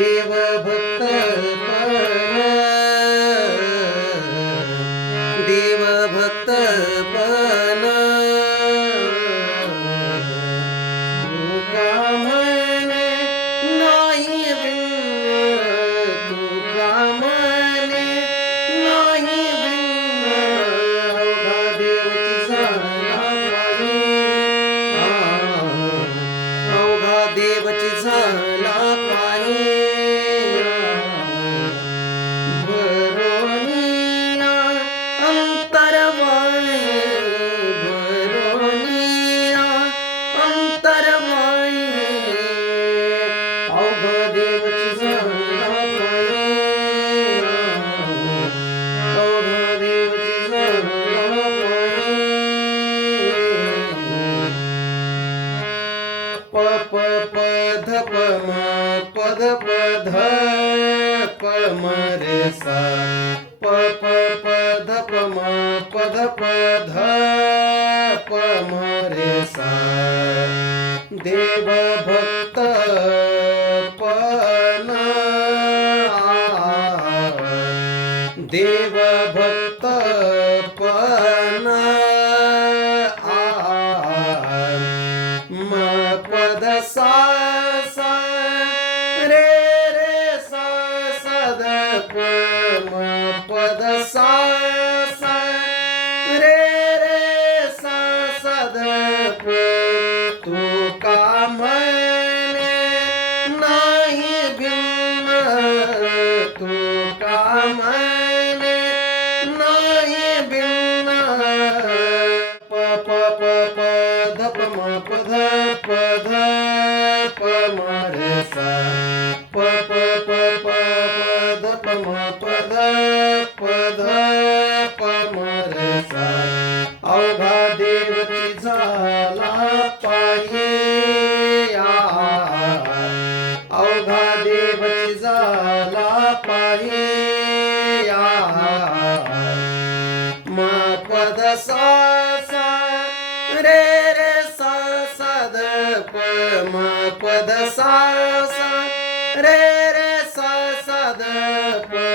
देव भक्त देव भक्त प म प ध प ध प म रे सा प प प ध प म पद प ध प म रे सा देव भक्त पण देव भक्त तू का म्हणे नाही भिन्न तू का म्हणे नाही भिन्न प प प प ध प म प ध प ध प म रे सा प प सा सा रे रे सा सा द प म पद सा सा रे रे सा सा द प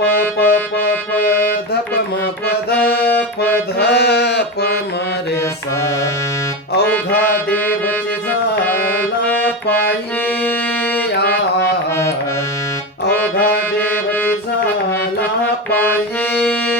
प प प प ध प म प ध प ध प म रे सा अवघा देवचे झाला पायी अवघा देवचे झाला पायी